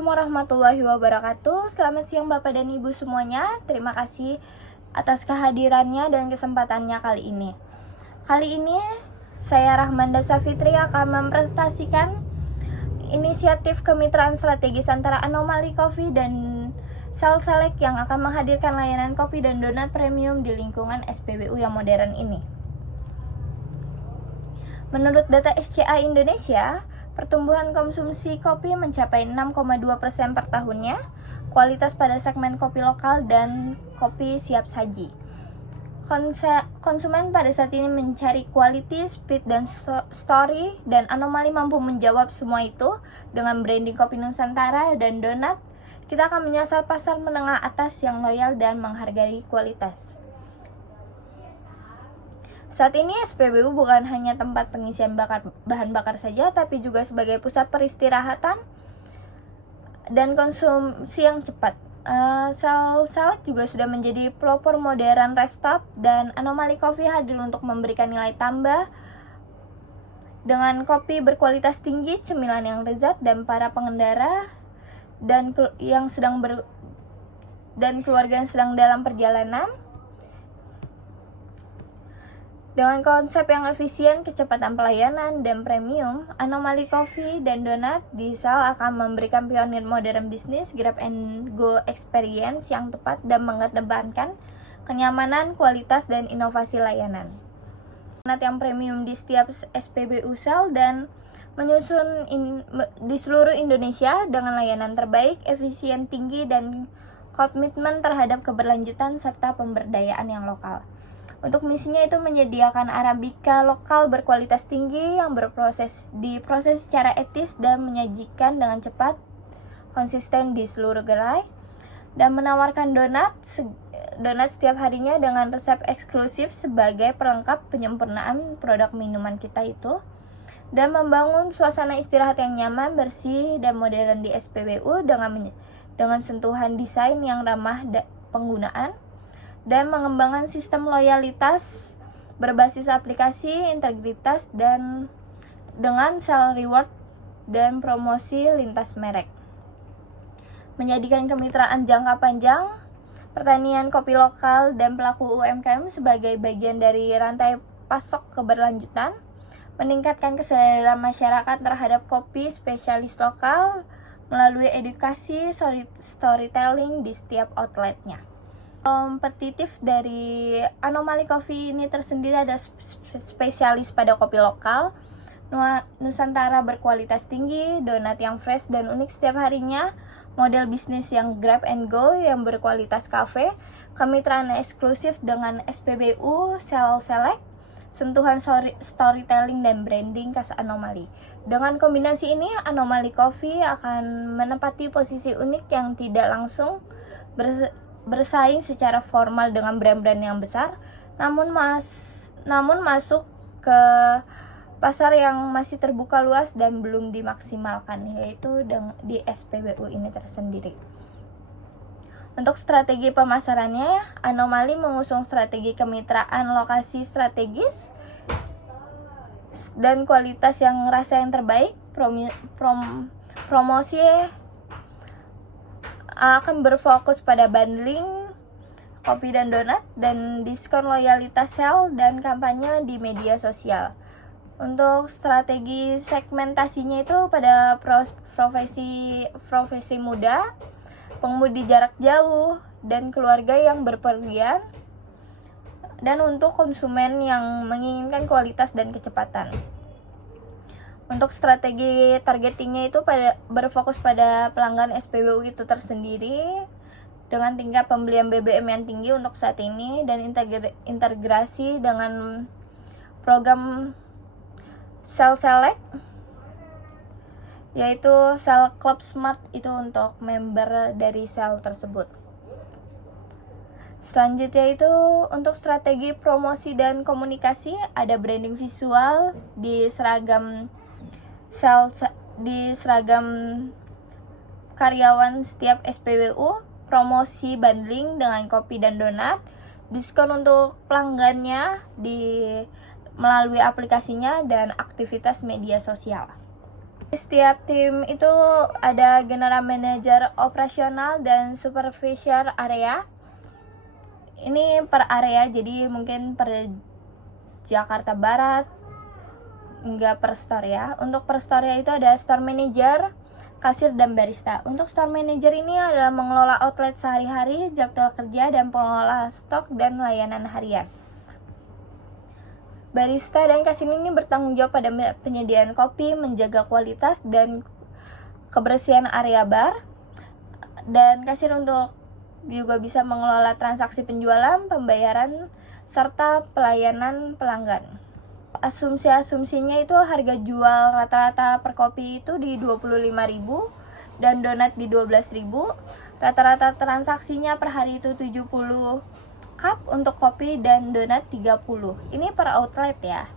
Warahmatullahi wabarakatuh. Selamat siang Bapak dan Ibu semuanya. Terima kasih atas kehadirannya dan kesempatannya kali ini. Kali ini saya Rahmanda Safitri akan mempresentasikan inisiatif kemitraan strategis antara Anomali Coffee dan Sel Select yang akan menghadirkan layanan kopi dan donat premium di lingkungan SPBU yang modern ini. Menurut data SCA Indonesia, pertumbuhan konsumsi kopi mencapai 6,2% per tahunnya, kualitas pada segmen kopi lokal dan kopi siap saji. Konsumen pada saat ini mencari quality, speed, dan story, dan Anomali mampu menjawab semua itu dengan branding kopi Nusantara dan donat. Kita akan menyasar pasar menengah atas yang loyal dan menghargai kualitas. Saat ini SPBU bukan hanya tempat pengisian bahan bakar saja, tapi juga sebagai pusat peristirahatan dan konsumsi yang cepat. Sel Select juga sudah menjadi pelopor modern restop, dan Anomali Coffee hadir untuk memberikan nilai tambah dengan kopi berkualitas tinggi, cemilan yang lezat, dan para pengendara dan keluarga yang sedang dalam perjalanan. Dengan konsep yang efisien, kecepatan pelayanan, dan premium, Anomali Coffee dan Donat di Sel akan memberikan pionir modern bisnis grab and go experience yang tepat dan mengedepankan kenyamanan, kualitas, dan inovasi layanan. Donat yang premium di setiap SPBU Sel dan menyusun di seluruh Indonesia dengan layanan terbaik, efisien tinggi, dan komitmen terhadap keberlanjutan serta pemberdayaan yang lokal. Untuk misinya itu menyediakan Arabica lokal berkualitas tinggi yang diproses secara etis dan menyajikan dengan cepat, konsisten di seluruh gerai, dan menawarkan donat setiap harinya dengan resep eksklusif sebagai pelengkap penyempurnaan produk minuman kita itu, dan membangun suasana istirahat yang nyaman, bersih, dan modern di SPBU dengan sentuhan desain yang ramah penggunaan, dan mengembangkan sistem loyalitas berbasis aplikasi integritas dan dengan Sel Reward dan promosi lintas merek. Menjadikan kemitraan jangka panjang, pertanian kopi lokal dan pelaku UMKM sebagai bagian dari rantai pasok keberlanjutan, meningkatkan kesadaran masyarakat terhadap kopi spesialis lokal melalui edukasi storytelling di setiap outletnya. Kompetitif dari Anomali Coffee ini tersendiri ada spesialis pada kopi lokal, Nusantara berkualitas tinggi, donat yang fresh dan unik setiap harinya, model bisnis yang grab and go yang berkualitas cafe, kemitraan eksklusif dengan SPBU, Sel Select, sentuhan storytelling dan branding khas Anomali. Dengan kombinasi ini, Anomali Coffee akan menempati posisi unik yang tidak langsung bersaing secara formal dengan brand-brand yang besar, namun masuk ke pasar yang masih terbuka luas dan belum dimaksimalkan, yaitu di SPBU ini tersendiri. Untuk strategi pemasarannya, Anomali mengusung strategi kemitraan lokasi strategis dan kualitas yang rasa yang terbaik. Promosi akan berfokus pada bundling kopi dan donat dan diskon loyalitas Sel dan kampanye di media sosial. Untuk strategi segmentasinya itu pada profesi muda, pengemudi jarak jauh, dan keluarga yang berpergian, dan untuk konsumen yang menginginkan kualitas dan kecepatan. Untuk strategi targetingnya itu berfokus pada pelanggan SPBU itu tersendiri dengan tingkat pembelian BBM yang tinggi untuk saat ini, dan integrasi dengan program Sel Select, yaitu Sel Club Smart itu untuk member dari Sel tersebut. Selanjutnya itu untuk strategi promosi dan komunikasi, ada branding visual di seragam karyawan setiap SPBU, promosi bundling dengan kopi dan donat, diskon untuk pelanggannya melalui aplikasinya, dan aktivitas media sosial. Setiap tim itu ada general manager operasional dan supervisor area. Ini per area, jadi mungkin per Jakarta Barat, enggak per store ya. Untuk per store itu ada store manager, kasir, dan barista. Untuk store manager ini adalah mengelola outlet sehari-hari, jadwal kerja, dan pengelola stok dan layanan harian. Barista dan kasir ini bertanggung jawab pada penyediaan kopi, menjaga kualitas dan kebersihan area bar. Dan kasir untuk juga bisa mengelola transaksi penjualan, pembayaran, serta pelayanan pelanggan. Asumsinya itu harga jual rata-rata per kopi itu di 25.000 dan donat di 12.000. Rata-rata transaksinya per hari itu 70 cup untuk kopi dan donat 30. Ini per outlet ya.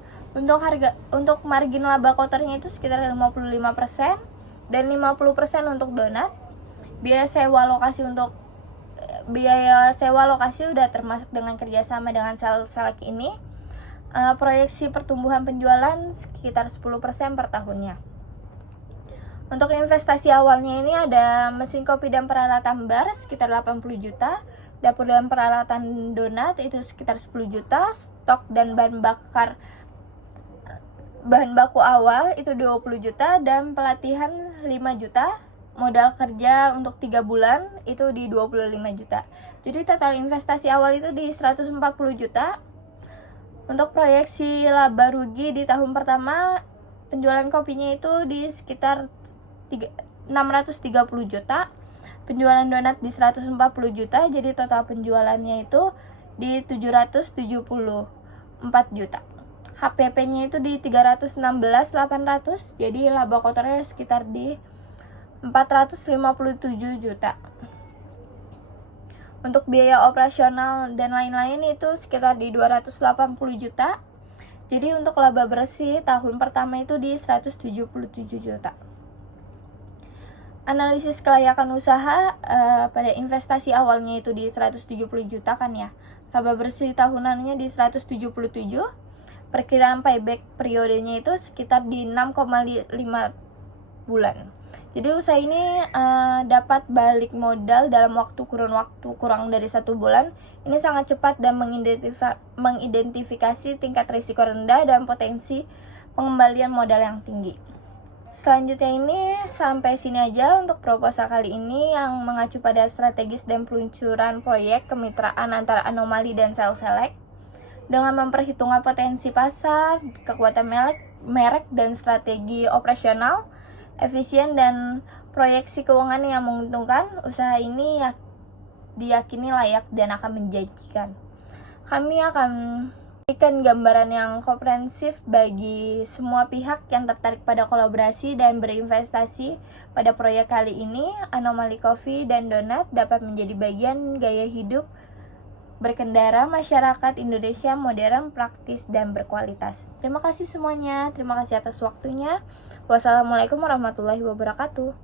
Untuk margin laba kotornya itu sekitar 55% dan 50% untuk donat. Biaya sewa lokasi udah termasuk dengan kerjasama dengan Selek ini. Proyeksi pertumbuhan penjualan sekitar 10% per tahunnya. Untuk investasi awalnya ini ada mesin kopi dan peralatan bar sekitar 80 juta, dapur dan peralatan donat itu sekitar 10 juta, stok dan bahan baku awal itu 20 juta, dan pelatihan 5 juta. Modal kerja untuk 3 bulan itu di 25 juta. Jadi total investasi awal itu di 140 juta. Untuk proyeksi laba rugi di tahun pertama, penjualan kopinya itu di sekitar 630 juta. Penjualan donat di 140 juta. Jadi total penjualannya itu di 774 juta. HPP-nya itu di 316.800. Jadi laba kotornya sekitar di 457 juta. Untuk biaya operasional dan lain-lain itu sekitar di 280 juta. Jadi untuk laba bersih tahun pertama itu di 177 juta. Analisis kelayakan usaha pada investasi awalnya itu di 170 juta kan ya. Laba bersih tahunannya di 177. Perkiraan payback periodenya itu sekitar di 6,5 bulan. Jadi usaha ini dapat balik modal dalam waktu kurang dari 1 bulan. Ini sangat cepat dan mengidentifikasi tingkat risiko rendah dan potensi pengembalian modal yang tinggi. Selanjutnya ini sampai sini aja untuk proposal kali ini yang mengacu pada strategis dan peluncuran proyek kemitraan antara Anomali dan Selek dengan memperhitungkan potensi pasar, kekuatan merek dan strategi operasional efisien dan proyeksi keuangan yang menguntungkan. Usaha ini diyakini layak dan akan menjanjikan. Kami akan berikan gambaran yang komprehensif bagi semua pihak yang tertarik pada kolaborasi dan berinvestasi pada proyek kali ini. Anomali Coffee dan Donat dapat menjadi bagian gaya hidup berkendara masyarakat Indonesia modern, praktis, dan berkualitas. Terima kasih semuanya. Terima kasih atas waktunya. Wassalamualaikum warahmatullahi wabarakatuh.